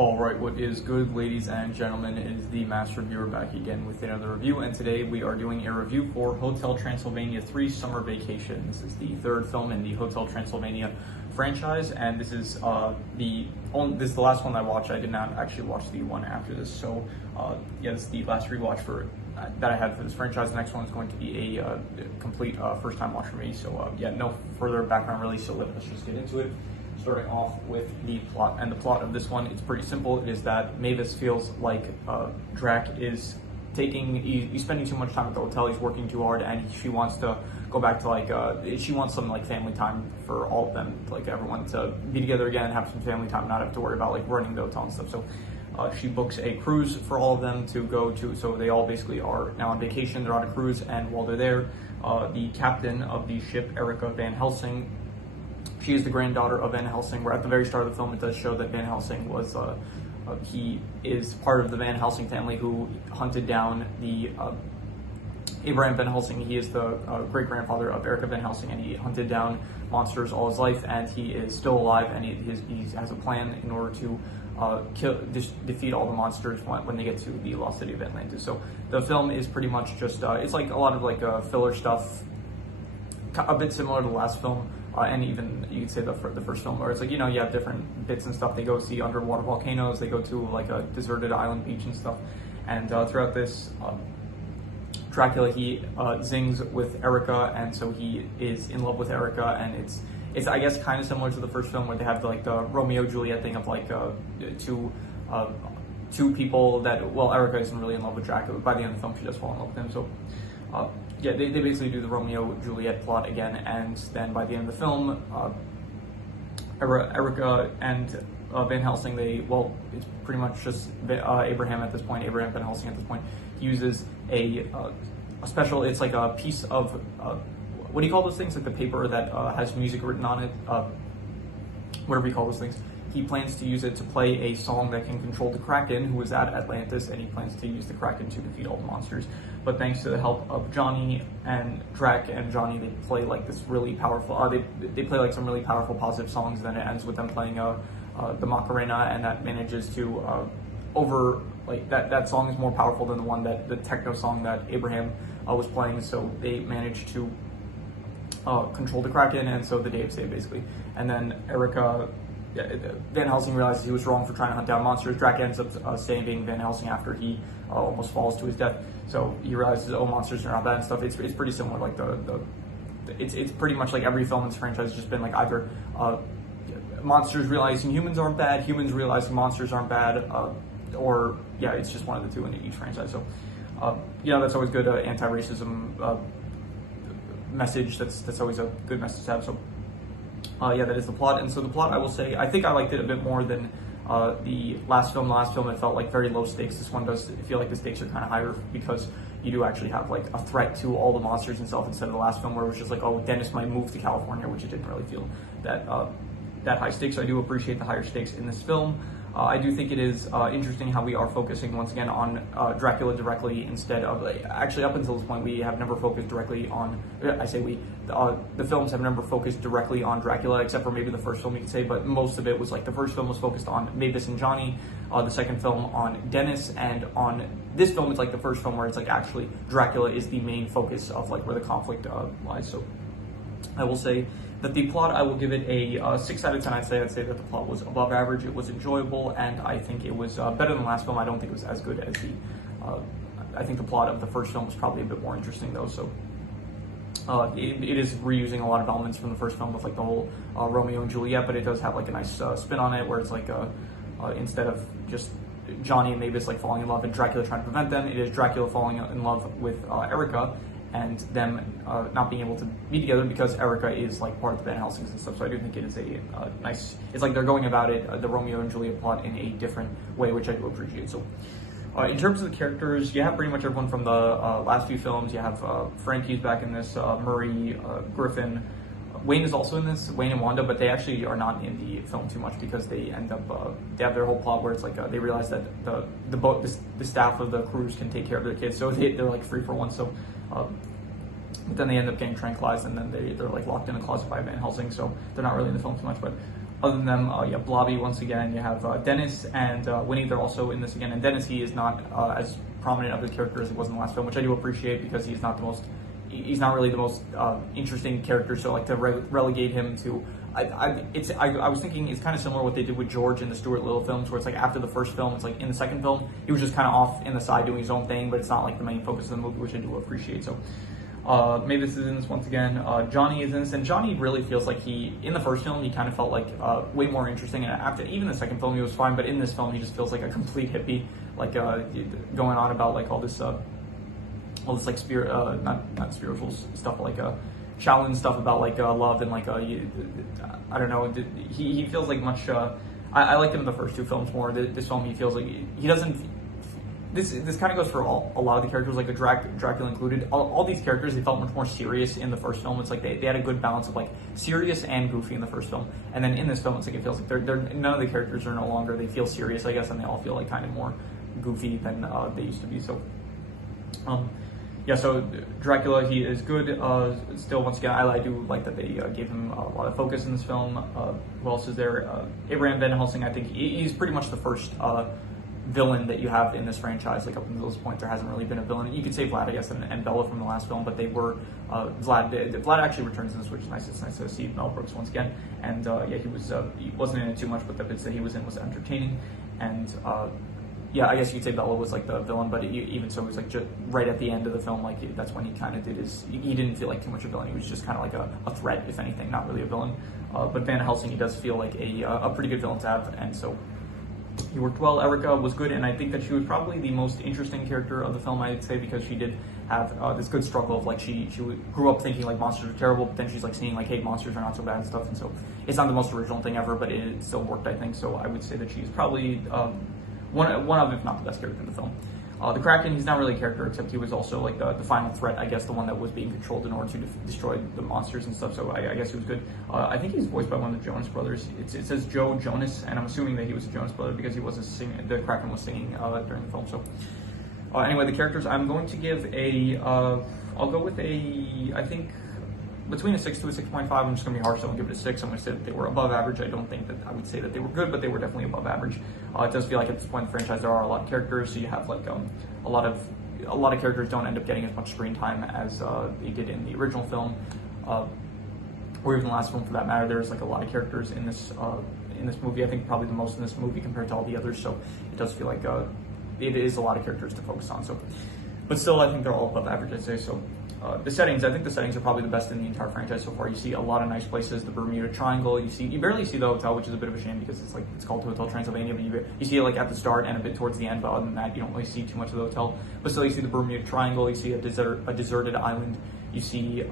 Alright, what is good, ladies and gentlemen? It is the Master Reviewer back again with another review, and today we are doing a review for Hotel Transylvania 3 Summer Vacation. This is the third film in the Hotel Transylvania franchise, and this is the last one I watched. I did not actually watch the one after this, so yeah, this is the last rewatch that I had for this franchise. The next one is going to be a complete first-time watch for me, so yeah, no further background really, so let's just get into it. Starting off with the plot, and the plot of this one, it's pretty simple. It is that Mavis feels like Drac is he's spending too much time at the hotel, he's working too hard, and she wants to go back to she wants some family time for all of them, everyone to be together again and have some family time, not have to worry about running the hotel and stuff. So she books a cruise for all of them to go to, so they all basically are now on vacation, they're on a cruise, and while they're there, the captain of the ship, Erica Van Helsing, she is the granddaughter of Van Helsing, where at the very start of the film it does show that Van Helsing was, he is part of the Van Helsing family who hunted down the Abraham Van Helsing. He is the great-grandfather of Erica Van Helsing, and he hunted down monsters all his life, and he is still alive, and he has a plan in order to defeat all the monsters when they get to the lost city of Atlantis. So the film is pretty much just, it's like a lot of filler stuff, a bit similar to the last film. And even you could say the first film, where it's you have different bits and stuff. They go see underwater volcanoes, they go to a deserted island beach and stuff. And throughout this, Dracula, he zings with Erica, and so he is in love with Erica, and it's I guess kind of similar to the first film, where they have the Romeo Juliet thing of two people that, well, Erica isn't really in love with Dracula, but by the end of the film she does fall in love with him. So yeah, they basically do the Romeo-Juliet plot again, and then by the end of the film, Erica and Van Helsing, it's pretty much just Abraham at this point, Abraham Van Helsing at this point, he uses a special, it's like a piece of, what do you call those things? Like the paper that has music written on it, whatever you call those things. He plans to use it to play a song that can control the Kraken, who is at Atlantis, and he plans to use the Kraken to defeat all the monsters. But thanks to the help of Johnny and Drac and Johnny, they play this really powerful, they play some really powerful positive songs, and then it ends with them playing the Macarena, and that manages to that song is more powerful than the techno song that Abraham was playing, so they managed to control the Kraken, and so the day of save basically. And then Van Helsing realizes he was wrong for trying to hunt down monsters. Drac ends up saving Van Helsing after he almost falls to his death. So he realizes, oh, monsters are not bad and stuff. It's pretty similar. It's pretty much like every film in this franchise has just been either monsters realizing humans aren't bad, humans realizing monsters aren't bad, or yeah, it's just one of the two in each franchise. So yeah, that's always good anti-racism message. That's always a good message to have. So. Yeah, that is the plot. And so the plot, I will say, I think I liked it a bit more than the last film. The last film, it felt very low stakes. This one does feel like the stakes are kind of higher, because you do actually have a threat to all the monsters and stuff, instead of the last film where it was just oh, Dennis might move to California, which it didn't really feel that high stakes. So I do appreciate the higher stakes in this film. I do think it is interesting how we are focusing once again on Dracula directly, instead of, actually up until this point we have never focused directly on, I say we, the films have never focused directly on Dracula, except for maybe the first film you could say, but most of it was the first film was focused on Mavis and Johnny, the second film on Dennis, and on this film it's the first film where it's actually Dracula is the main focus of where the conflict lies. So I will say that the plot, I will give it a 6 out of 10. I'd say that the plot was above average. It was enjoyable, and I think it was better than the last film. I don't think it was as good as I think the plot of the first film was probably a bit more interesting though. So it is reusing a lot of elements from the first film with the whole Romeo and Juliet, but it does have a nice spin on it, where it's instead of just Johnny and Mavis falling in love and Dracula trying to prevent them, it is Dracula falling in love with Erica, and them not being able to be together because Erica is part of the Van Helsings and stuff. So I do think it is a nice, it's they're going about it, the Romeo and Juliet plot, in a different way, which I do appreciate. So in terms of the characters, you have pretty much everyone from the last few films. You have Frankie's back in this, Murray, Griffin, Wayne is also in this, Wayne and Wanda, but they actually are not in the film too much, because they end up, they have their whole plot where it's they realize that the staff of the cruise can take care of their kids, so they're free for one. So but then they end up getting tranquilized, and then they're locked in a closet by Van Helsing, so they're not really in the film too much. But other than them, you have Blobby once again, you have Dennis and Winnie, they're also in this again, and Dennis, he is not as prominent of a character as he was in the last film, which I do appreciate because he's not really the most interesting character, so like to relegate him to, I was thinking it's kind of similar to what they did with George in the Stuart Little films, where it's like after the first film, it's like in the second film, he was just kind of off in the side doing his own thing, but it's not like the main focus of the movie, which I do appreciate, so. Maybe this is in this once again. Johnny is in this, and Johnny really feels like in the first film, he kind of felt like way more interesting, and after even the second film, he was fine, but in this film, he just feels like a complete hippie, like going on about like all this like spirit, not spiritual stuff, like Shaolin stuff about like love and like I don't know. He feels like much. I liked him in the first two films more. This film, he feels like he doesn't. This kind of goes for a lot of the characters, like the Dracula included. All these characters, they felt much more serious in the first film. It's like they had a good balance of like serious and goofy in the first film, and then in this film, it's like it feels like they're none of the characters are no longer, they feel serious, I guess, and they all feel like kind of more goofy than they used to be. So, yeah. So Dracula, he is good. Still, once again, I do like that they gave him a lot of focus in this film. Who else is there? Abraham Van Helsing. I think he's pretty much the first villain that you have in this franchise. Like up until this point, there hasn't really been a villain. You could say Vlad, I guess, and Bella from the last film, but they were Vlad actually returns in this, which is nice. It's nice to see Mel Brooks once again. And yeah, he wasn't in it too much, but the bits that he was in was entertaining. And yeah, I guess you could say Bella was like the villain, but even so, it was like just right at the end of the film. Like that's when he kind of did he didn't feel like too much of a villain. He was just kind of like a threat, if anything, not really a villain. But Van Helsing, he does feel like a pretty good villain to have, and so. He worked well. Erica was good, and I think that she was probably the most interesting character of the film, I'd say, because she did have this good struggle of like she grew up thinking like monsters are terrible, but then she's like seeing like, hey, monsters are not so bad and stuff, and so it's not the most original thing ever, but it still worked, I think. So I would say that she's probably one of, if not the best character in the film. The Kraken, he's not really a character, except he was also like the final threat, I guess, the one that was being controlled in order to destroy the monsters and stuff, so I guess he was good. I think he's voiced by one of the Jonas brothers. It says Joe Jonas, and I'm assuming that he was a Jonas brother because he was the Kraken was singing during the film, so. Anyway, the characters, I'm going to give I'll go with I think, between a 6 to a 6.5, I'm just going to be harsh, so I'll give it a 6. I'm going to say that they were above average. I don't think that I would say that they were good, but they were definitely above average. It does feel like at this point in the franchise there are a lot of characters, so you have like a lot of characters don't end up getting as much screen time as they did in the original film, or even the last film for that matter. There's like a lot of characters in this movie. I think probably the most in this movie compared to all the others, so it does feel like it is a lot of characters to focus on. So, but still, I think they're all above average, I'd say. So. The settings, I think the settings are probably the best in the entire franchise so far. You see a lot of nice places, the Bermuda Triangle. You barely see the hotel, which is a bit of a shame because it's called Hotel Transylvania, but you see it like at the start and a bit towards the end, but other than that, you don't really see too much of the hotel. But still, you see the Bermuda Triangle, you see a deserted island, you see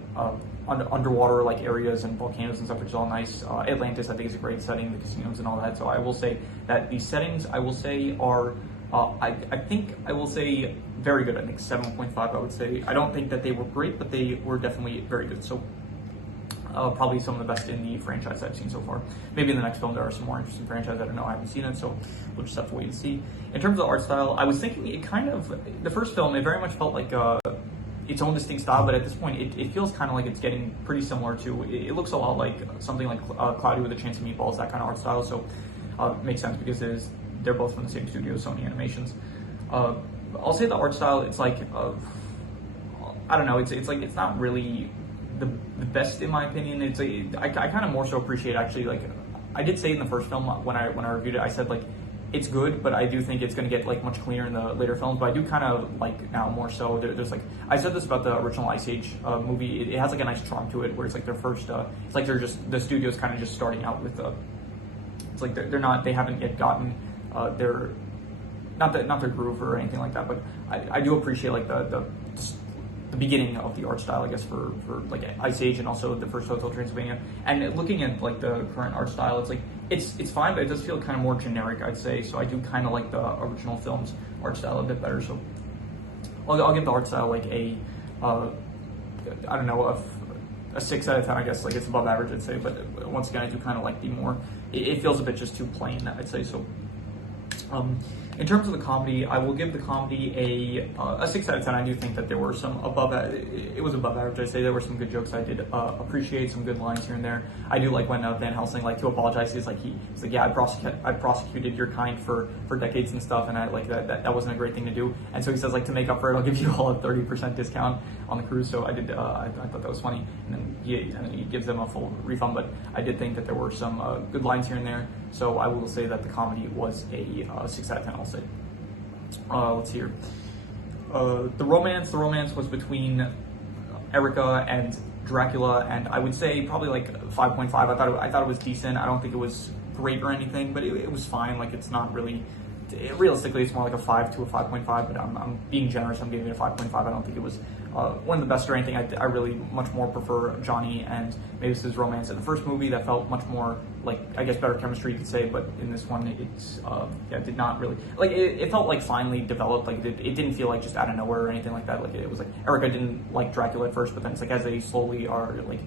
underwater like areas and volcanoes and stuff, which is all nice. Atlantis, I think, is a great setting, the casinos and all that. So I will say that the settings, I will say, are I think I will say very good. I think 7.5, I would say. I don't think that they were great, but they were definitely very good. So probably some of the best in the franchise I've seen so far. Maybe in the next film there are some more interesting franchises. I don't know. I haven't seen it, so we'll just have to wait and see. In terms of the art style, I was thinking the first film, it very much felt like its own distinct style, but at this point, it feels kind of like it's getting pretty similar to, it looks a lot like something like Cloudy with a Chance of Meatballs, that kind of art style. So it makes sense because they're both from the same studio, Sony Animations. I'll say the art style, it's like, I don't know, it's like, it's not really the best in my opinion. It's like, I kind of more so appreciate actually, like, I did say in the first film when I reviewed it, I said like, it's good, but I do think it's going to get like much cleaner in the later films, but I do kind of like now more so. There's like, I said this about the original Ice Age movie, it has like a nice charm to it, where it's like their first, it's like they're just, the studio's kind of just starting out with, it's like they haven't yet gotten their, not their groove or anything like that, but I do appreciate like the beginning of the art style, I guess, for like Ice Age and also the first Hotel Transylvania. And looking at like the current art style, it's like it's fine, but it does feel kind of more generic, I'd say. So I do kind of like the original film's art style a bit better. So I'll give the art style like I don't know, a 6 out of 10, I guess. Like it's above average, I'd say. But once again, I do kind of like the more. It feels a bit just too plain, I'd say. So. In terms of the comedy, I will give the comedy a 6 out of 10. I do think that there were some it was above average. I'd say there were some good jokes I did appreciate, some good lines here and there. I do like when Van Helsing, like, to apologize, he's like, yeah, I prosecuted your kind for decades and stuff, and I like that wasn't a great thing to do. And so he says, like, to make up for it, I'll give you all a 30% discount on the cruise. So I did, I thought that was funny. And then he gives them a full refund, but I did think that there were some good lines here and there. So I will say that the comedy was a 6 out of 10, I'll say. Let's see here. The romance was between Erica and Dracula, and I would say probably like 5.5. I thought it was decent. I don't think it was great or anything, but it was fine. Like, it's not really, realistically, it's more like a 5 to a 5.5, but I'm being generous. I'm giving it a 5.5. I don't think it was one of the best or anything. I really much more prefer Johnny and Mavis's romance in the first movie. That felt much more like, I guess, better chemistry, you could say, but in this one, it's did not really, like, it felt like finely developed. Like, it didn't feel like just out of nowhere or anything like that. Like, it was like Erica didn't like Dracula at first, but then it's like as they slowly are, like,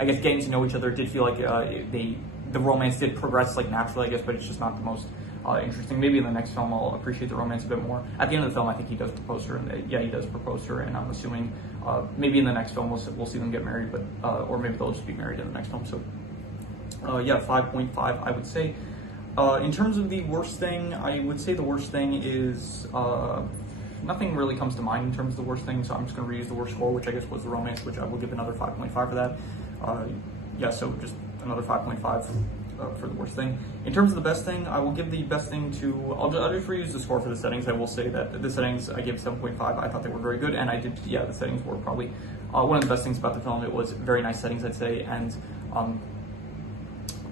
I guess, getting to know each other, it did feel like the romance did progress, like, naturally, I guess, but it's just not the most interesting. Maybe in the next film I'll appreciate the romance a bit more. At the end of the film, I think he does propose to her, and he does propose to her, and I'm assuming maybe in the next film we'll see them get married, but or maybe they'll just be married in the next film. So 5.5, I would say. In terms of the worst thing, I would say the worst thing is nothing really comes to mind in terms of the worst thing, so I'm just going to reuse the worst score, which I guess was the romance, which I will give another 5.5 for that. So just another 5.5 for the worst thing. In terms of the best thing, I will give the best thing to, I'll just reuse the score for the settings. I will say that the settings I gave 7.5. I thought they were very good, and I did, the settings were probably one of the best things about the film. It was very nice settings, I'd say, and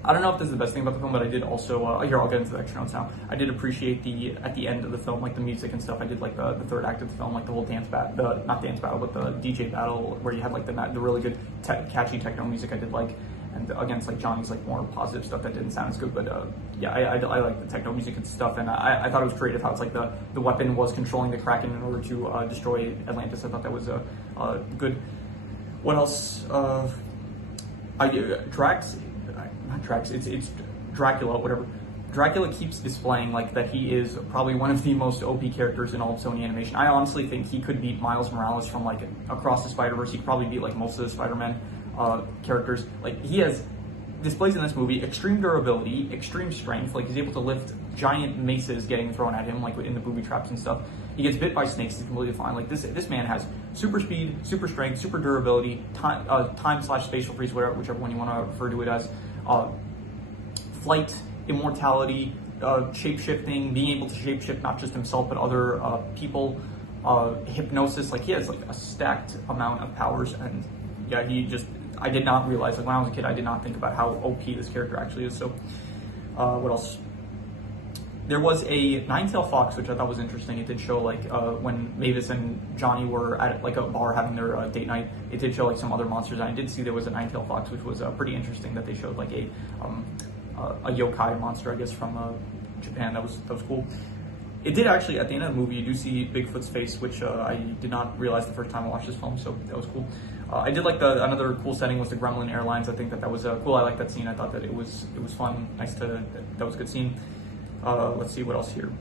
I don't know if this is the best thing about the film, but I did also, here, I'll get into the extra notes now. I did appreciate at the end of the film, like, the music and stuff. I did like the third act of the film, like the whole not dance battle, but the DJ battle, where you had like the really good catchy techno music I did like, and against like Johnny's like more positive stuff that didn't sound as good, but I like the techno music and stuff, and I thought it was creative how it's like the weapon was controlling the Kraken in order to destroy Atlantis. I thought that was good. What else? It's Dracula, whatever. Dracula keeps displaying like that he is probably one of the most OP characters in all of Sony animation. I honestly think he could beat Miles Morales from like Across the Spider-Verse. He could probably beat like most of the Spider-Man characters. Like, he displays in this movie extreme durability, extreme strength. Like, he's able to lift giant maces getting thrown at him, like in the booby traps and stuff. He gets bit by snakes, he's completely fine. Like, this man has super speed, super strength, super durability, time/spatial freeze, whichever one you want to refer to it as. Flight, immortality, shape-shifting, being able to shape-shift not just himself but other people, hypnosis. Like, he has like a stacked amount of powers, and I did not realize, like, when I was a kid, I did not think about how OP this character actually is. So what else? There was a nine-tailed fox, which I thought was interesting. It did show like when Mavis and Johnny were at like a bar having their date night. It did show like some other monsters, and I did see there was a nine-tailed fox, which was pretty interesting. That they showed like a yokai monster, I guess, from Japan. That was cool. It did actually, at the end of the movie, you do see Bigfoot's face, which I did not realize the first time I watched this film, so that was cool. I did like another cool setting was the Gremlin Airlines. I think that was cool. I liked that scene. I thought that it was fun, that was a good scene. Let's see what else here.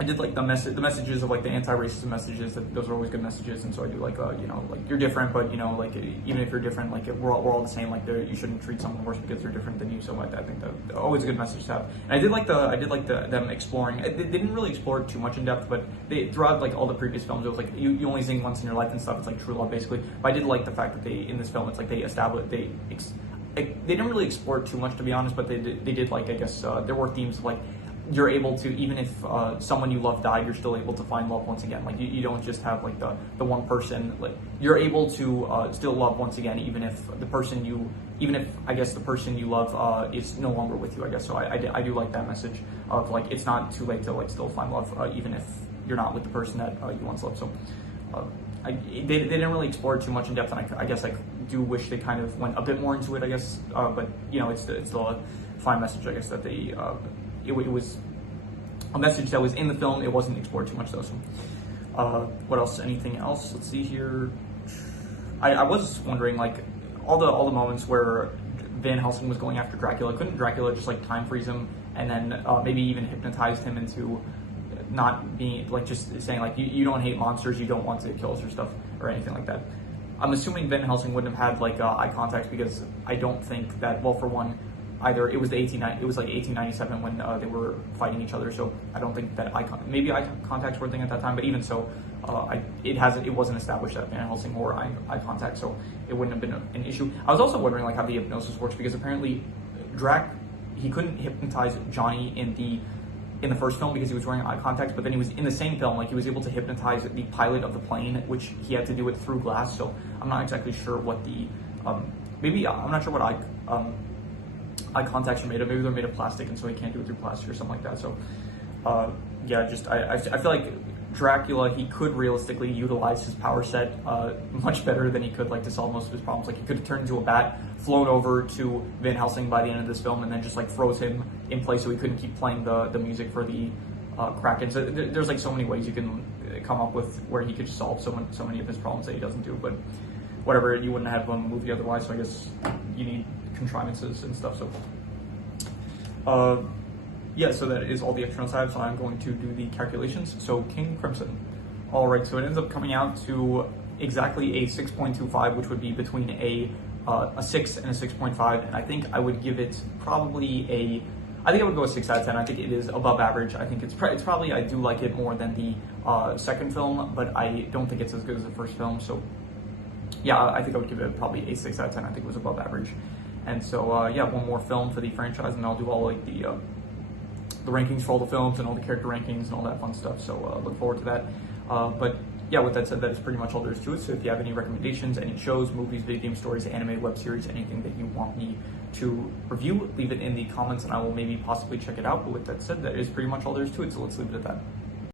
I did like the messages of like the anti-racism messages. Those are always good messages, and so I do like like, you're different, but like even if you're different, like we're all the same. Like, you shouldn't treat someone worse because they're different than you. So I think that always a good message to have. And I did like them exploring. They didn't really explore it too much in depth, but throughout like all the previous films, it was like you only sing once in your life and stuff. It's like true love basically. But I did like the fact that in this film, it's like they didn't really explore it too much, to be honest, but they did like, I guess there were themes of like, you're able to, even if someone you love died, you're still able to find love once again. Like, you don't just have like the one person. Like, you're able to still love once again, even if the person you love is no longer with you, I guess. So I do like that message of like, it's not too late to like still find love, even if you're not with the person that you once loved. So they didn't really explore it too much in depth, and I guess I do wish they kind of went a bit more into it, I guess. But it's still a fine message, I guess, that they. It was a message that was in the film. It wasn't explored too much though. So, what else? Anything else? Let's see here. I was wondering, like, all the moments where Van Helsing was going after Dracula. Couldn't Dracula just like time freeze him and then maybe even hypnotized him into not being like just saying like you don't hate monsters, you don't want to kill us or stuff or anything like that. I'm assuming Van Helsing wouldn't have had like eye contact because I don't think that, well, for one, either it was like 1897 when they were fighting each other, so I don't think that maybe eye contacts were a thing at that time, but even so, it wasn't established that Van Helsing wore eye contact, so it wouldn't have been an issue. I was also wondering like how the hypnosis works, because apparently Drac, he couldn't hypnotize Johnny in the first film because he was wearing eye contacts, but then he was in the same film, like he was able to hypnotize the pilot of the plane, which he had to do it through glass. So I'm not exactly sure what the maybe I'm not sure what eye contacts are made of. Maybe they're made of plastic, and so he can't do it through plastic or something like that. So yeah, just I feel like Dracula, he could realistically utilize his power set much better than he could like to solve most of his problems. Like he could have turned into a bat, flown over to Van Helsing by the end of this film, and then just like froze him in place so he couldn't keep playing the music for the Kraken. So there's like so many ways you can come up with where he could solve so many of his problems that he doesn't do. But whatever, you wouldn't have a movie otherwise. So I guess you need contrivances and stuff. So yeah, so that is all the extra notes I have, so I'm going to do the calculations. So King Crimson. All right, so it ends up coming out to exactly a 6.25, which would be between a 6 and a 6.5, and I think I would give it probably I think I would go a 6 out of 10. I think it is above average. I think it's probably, I do like it more than the second film, but I don't think it's as good as the first film. So yeah, I think I would give it probably a 6 out of 10. I think it was above average. And so yeah, one more film for the franchise, and I'll do all like the rankings for all the films and all the character rankings and all that fun stuff. So look forward to that. But yeah, with that said, that is pretty much all there is to it. So if you have any recommendations, any shows, movies, video game stories, animated web series, anything that you want me to review, leave it in the comments and I will maybe possibly check it out. But with that said, that is pretty much all there is to it. So let's leave it at that.